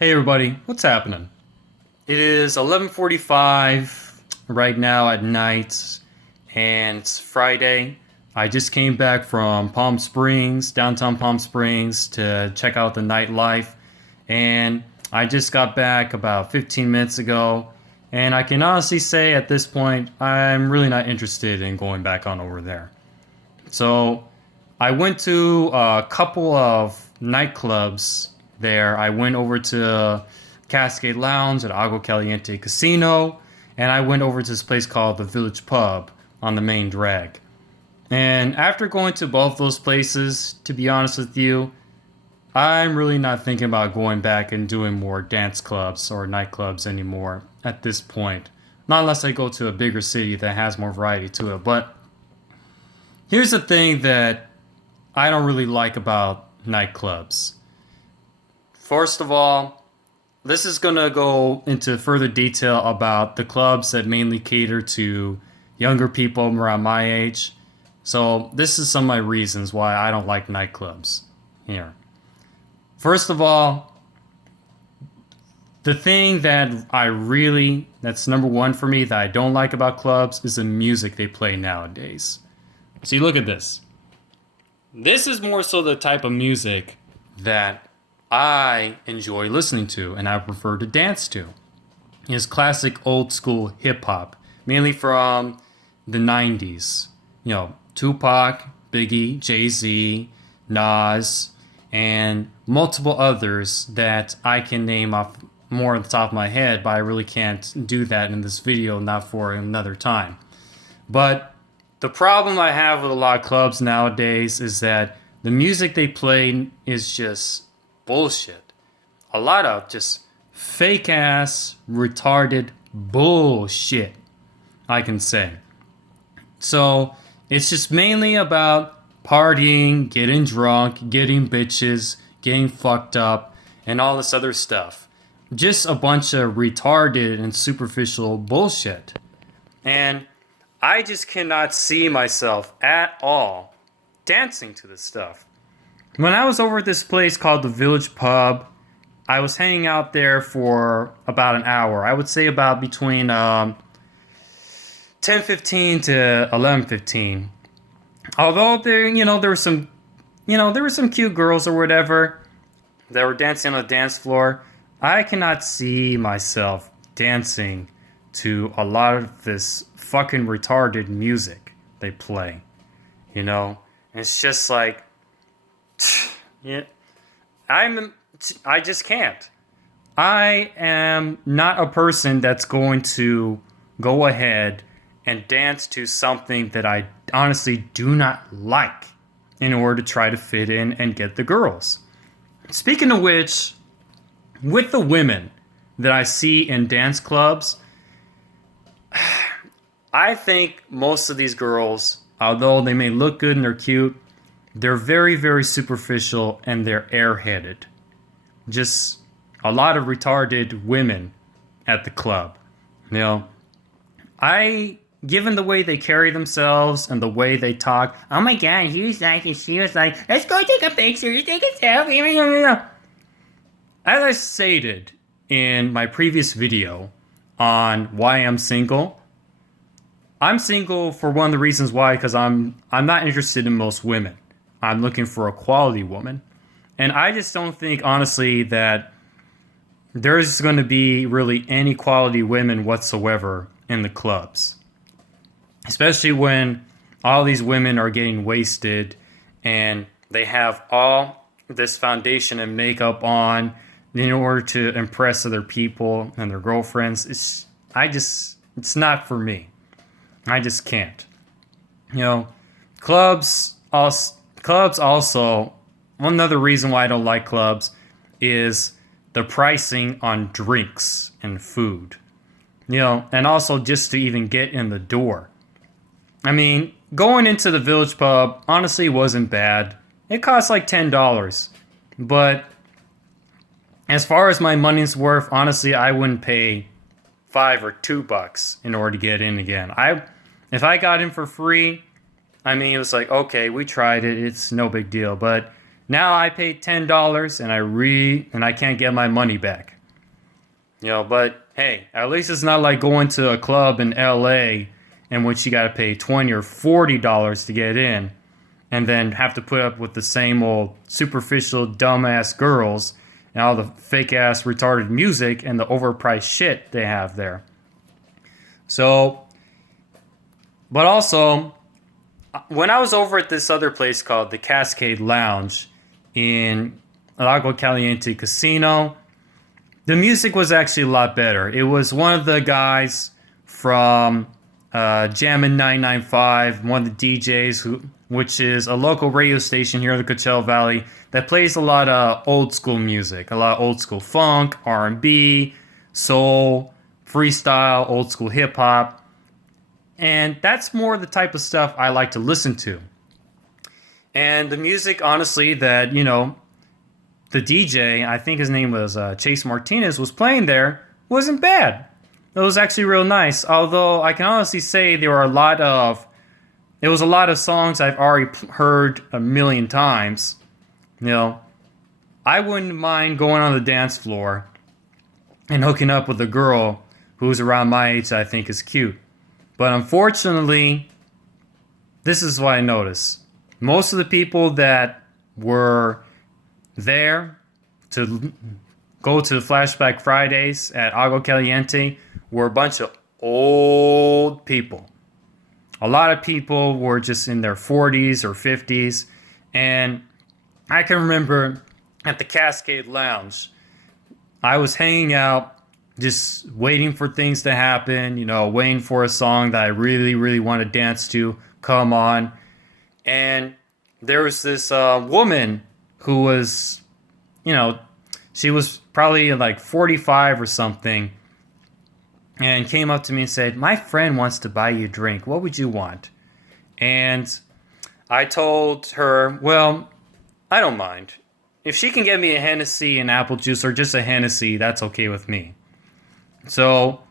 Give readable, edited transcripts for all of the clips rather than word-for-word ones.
Hey everybody, what's happening? It is 11:45 right now at night and it's Friday. I just came back from Palm Springs, downtown Palm Springs to check out the nightlife and I just got back about 15 minutes ago and I can honestly say at this point I'm really not interested in going back on over there. So I went to a couple of nightclubs there. I went over to Cascade Lounge at Agua Caliente Casino, and I went over to this place called the Village Pub on the main drag. And after going to both those places, to be honest with you, I'm really not thinking about going back and doing more dance clubs or nightclubs anymore at this point. Not unless I go to a bigger city that has more variety to it. But here's the thing that I don't really like about nightclubs. First of all, this is going to go into further detail about the clubs that mainly cater to younger people around my age. So, this is some of my reasons why I don't like nightclubs here. First of all, the thing that's number one for me that I don't like about clubs is the music they play nowadays. See, look at this. This is more so the type of music that I enjoy listening to and I prefer to dance to. It's classic old school hip hop, mainly from the 90s. You know, Tupac, Biggie, Jay-Z, Nas, and multiple others that I can name off more on the top of my head, but I really can't do that in this video, not for another time. But the problem I have with a lot of clubs nowadays is that the music they play is just bullshit. A lot of just fake ass, retarded bullshit, I can say. So it's just mainly about partying, getting drunk, getting bitches, getting fucked up, and all this other stuff. Just a bunch of retarded and superficial bullshit. And I just cannot see myself at all dancing to this stuff. When I was over at this place called the Village Pub, I was hanging out there for about an hour. I would say about between 10:15 to 11:15. Although there were some cute girls or whatever that were dancing on the dance floor, I cannot see myself dancing to a lot of this fucking retarded music they play. You know? And it's just like, yeah, I just can't. I am not a person that's going to go ahead and dance to something that I honestly do not like in order to try to fit in and get the girls. Speaking of which, with the women that I see in dance clubs, I think most of these girls, although they may look good and they're cute, they're very, very superficial and they're airheaded. Just a lot of retarded women at the club. You know, given the way they carry themselves and the way they talk, oh my god, he was like, and she was like, let's go take a picture, take a selfie. As I stated in my previous video on why I'm single for one of the reasons why, because I'm not interested in most women. I'm looking for a quality woman. And I just don't think, honestly, that there's going to be really any quality women whatsoever in the clubs. Especially when all these women are getting wasted and they have all this foundation and makeup on in order to impress other people and their girlfriends. It's not for me. I just can't. You know, clubs also, another reason why I don't like clubs is the pricing on drinks and food. You know, and also just to even get in the door. I mean, going into the Village Pub honestly wasn't bad. It cost like $10. But as far as my money's worth, honestly, I wouldn't pay $5 or $2 in order to get in again. If I got in for free, I mean, it was like, okay, we tried it. It's no big deal. But Now I paid $10 and I can't get my money back. But hey, at least it's not like going to a club in LA in which you got to pay $20 or $40 to get in and then have to put up with the same old superficial dumbass girls and all the fake ass retarded music and the overpriced shit they have there. So, but also, when I was over at this other place called the Cascade Lounge in Lago Caliente Casino, the music was actually a lot better. It was one of the guys from Jammin' 995, one of the DJs, which is a local radio station here in the Coachella Valley that plays a lot of old school music, a lot of old school funk, R&B, soul, freestyle, old school hip hop. And that's more the type of stuff I like to listen to. And the music, honestly, that, the DJ, I think his name was Chase Martinez, was playing there, wasn't bad. It was actually real nice. Although I can honestly say there was a lot of songs I've already heard a million times. I wouldn't mind going on the dance floor and hooking up with a girl who's around my age that I think is cute. But unfortunately, this is what I noticed. Most of the people that were there to go to the Flashback Fridays at Agua Caliente were a bunch of old people. A lot of people were just in their 40s or 50s. And I can remember at the Cascade Lounge, I was hanging out, just waiting for things to happen, waiting for a song that I really, really want to dance to come on. And there was this woman who was, she was probably like 45 or something, and came up to me and said, "My friend wants to buy you a drink. What would you want?" And I told her, well, I don't mind. If she can get me a Hennessy and apple juice or just a Hennessy, that's okay with me. So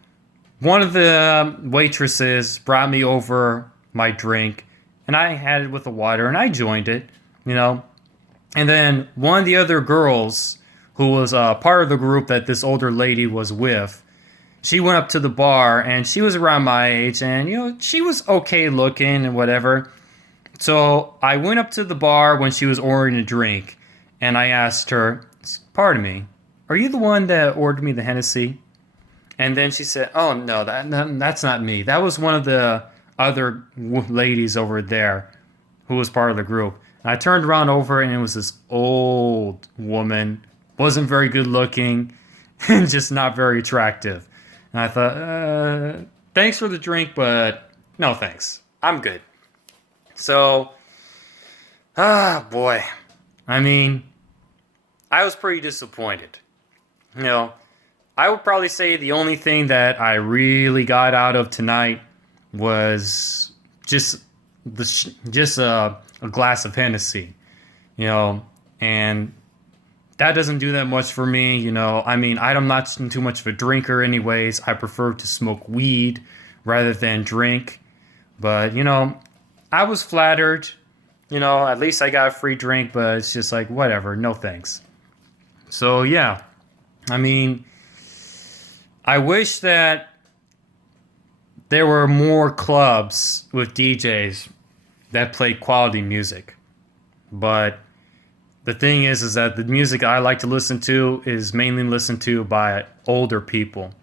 one of the waitresses brought me over my drink, and I had it with the water, and I joined it, And then one of the other girls, who was part of the group that this older lady was with, she went up to the bar, and she was around my age, and, she was okay looking and whatever. So I went up to the bar when she was ordering a drink, and I asked her, "Pardon me, are you the one that ordered me the Hennessy?" And then she said, "Oh, no, that's not me. That was one of the other ladies over there who was part of the group." And I turned around over, and it was this old woman. Wasn't very good looking and just not very attractive. And I thought, thanks for the drink, but no thanks. I'm good. So, boy. I mean, I was pretty disappointed. I would probably say the only thing that I really got out of tonight was just a glass of Hennessy, and that doesn't do that much for me, I mean, I'm not too much of a drinker anyways. I prefer to smoke weed rather than drink, but, I was flattered, at least I got a free drink, but it's just like, whatever, no thanks. So, yeah, I mean, I wish that there were more clubs with DJs that play quality music. But the thing is that the music I like to listen to is mainly listened to by older people.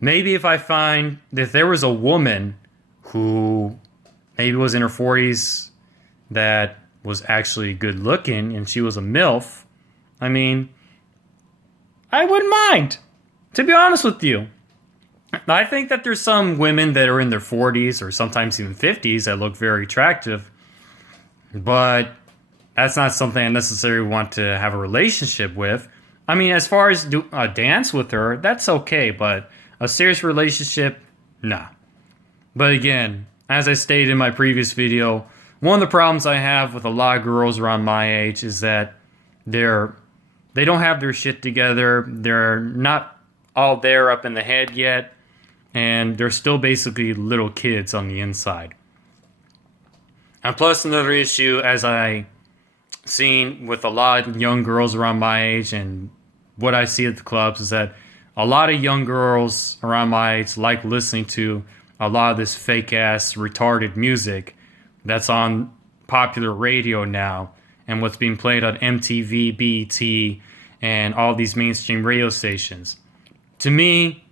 Maybe if there was a woman who maybe was in her 40s that was actually good looking and she was a MILF, I mean, I wouldn't mind, to be honest with you. I think that there's some women that are in their 40s or sometimes even 50s that look very attractive, but that's not something I necessarily want to have a relationship with. I mean, as far as dance with her, that's okay, but a serious relationship, nah. But again, as I stated in my previous video, one of the problems I have with a lot of girls around my age is that they don't have their shit together. They're not all there up in the head yet, and they're still basically little kids on the inside. And plus another issue, as I seen with a lot of young girls around my age, and what I see at the clubs is that a lot of young girls around my age like listening to a lot of this fake ass retarded music that's on popular radio now and what's being played on MTV, BET, and all these mainstream radio stations. To me,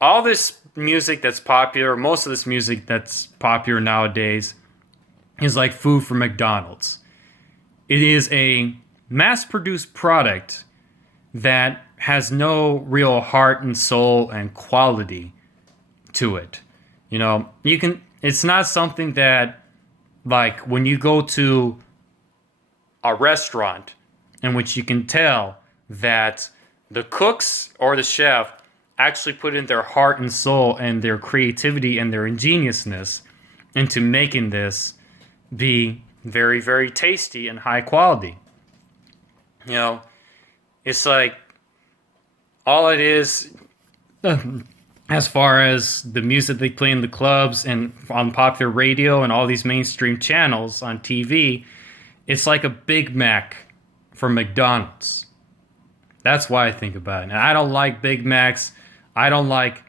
all this music that's popular, most of this music that's popular nowadays, is like food from McDonald's. It is a mass-produced product that has no real heart and soul and quality to it. You know, it's not something that, like, when you go to a restaurant in which you can tell that the cooks or the chef actually put in their heart and soul and their creativity and their ingeniousness into making this be very, very tasty and high quality. You know, it's like all it is, as far as the music they play in the clubs and on popular radio and all these mainstream channels on TV, it's like a Big Mac from McDonald's. That's why I think about it. And I don't like Big Macs. I don't like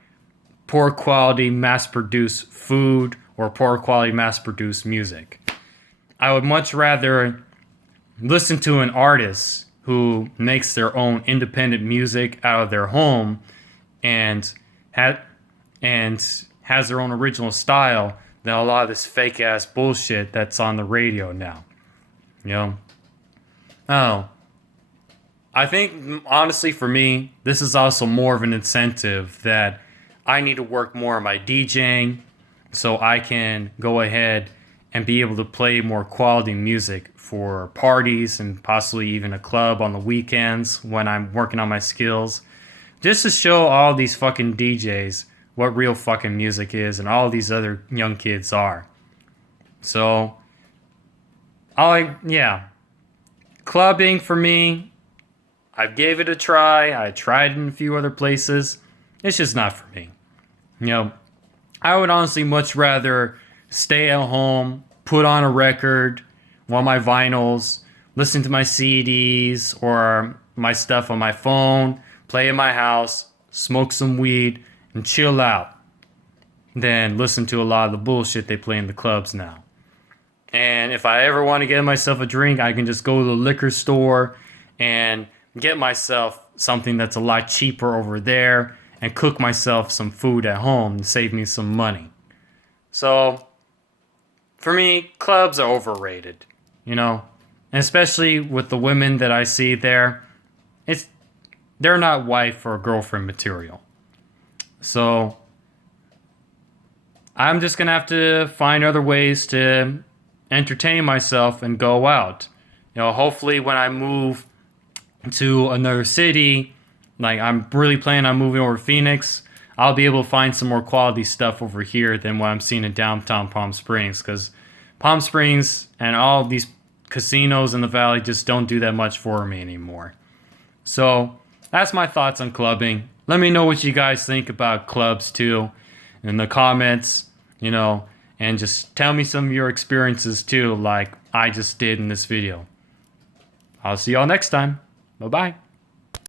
poor quality mass-produced food or poor quality mass-produced music. I would much rather listen to an artist who makes their own independent music out of their home and has their own original style than a lot of this fake ass bullshit that's on the radio now. You know? Oh. I think, honestly, for me, this is also more of an incentive that I need to work more on my DJing so I can go ahead and be able to play more quality music for parties and possibly even a club on the weekends when I'm working on my skills. Just to show all these fucking DJs what real fucking music is and all these other young kids are. So, clubbing for me, I gave it a try. I tried it in a few other places. It's just not for me. You know, I would honestly much rather stay at home, put on a record, one of my vinyls, listen to my CDs or my stuff on my phone, play in my house, smoke some weed, and chill out. Then listen to a lot of the bullshit they play in the clubs now. And if I ever want to get myself a drink, I can just go to the liquor store and get myself something that's a lot cheaper over there and cook myself some food at home to save me some money. So, for me, clubs are overrated, you know? And especially with the women that I see there, they're not wife or girlfriend material. So, I'm just going to have to find other ways to entertain myself and go out. You know, hopefully when I move to another city, like I'm really planning on moving over to Phoenix, I'll be able to find some more quality stuff over here than what I'm seeing in downtown Palm Springs, because Palm Springs and all of these casinos in the valley just don't do that much for me anymore. So that's my thoughts on clubbing. Let me know what you guys think about clubs too in the comments, you know, and just tell me some of your experiences too, like I just did in this video. I'll see y'all next time. Bye-bye.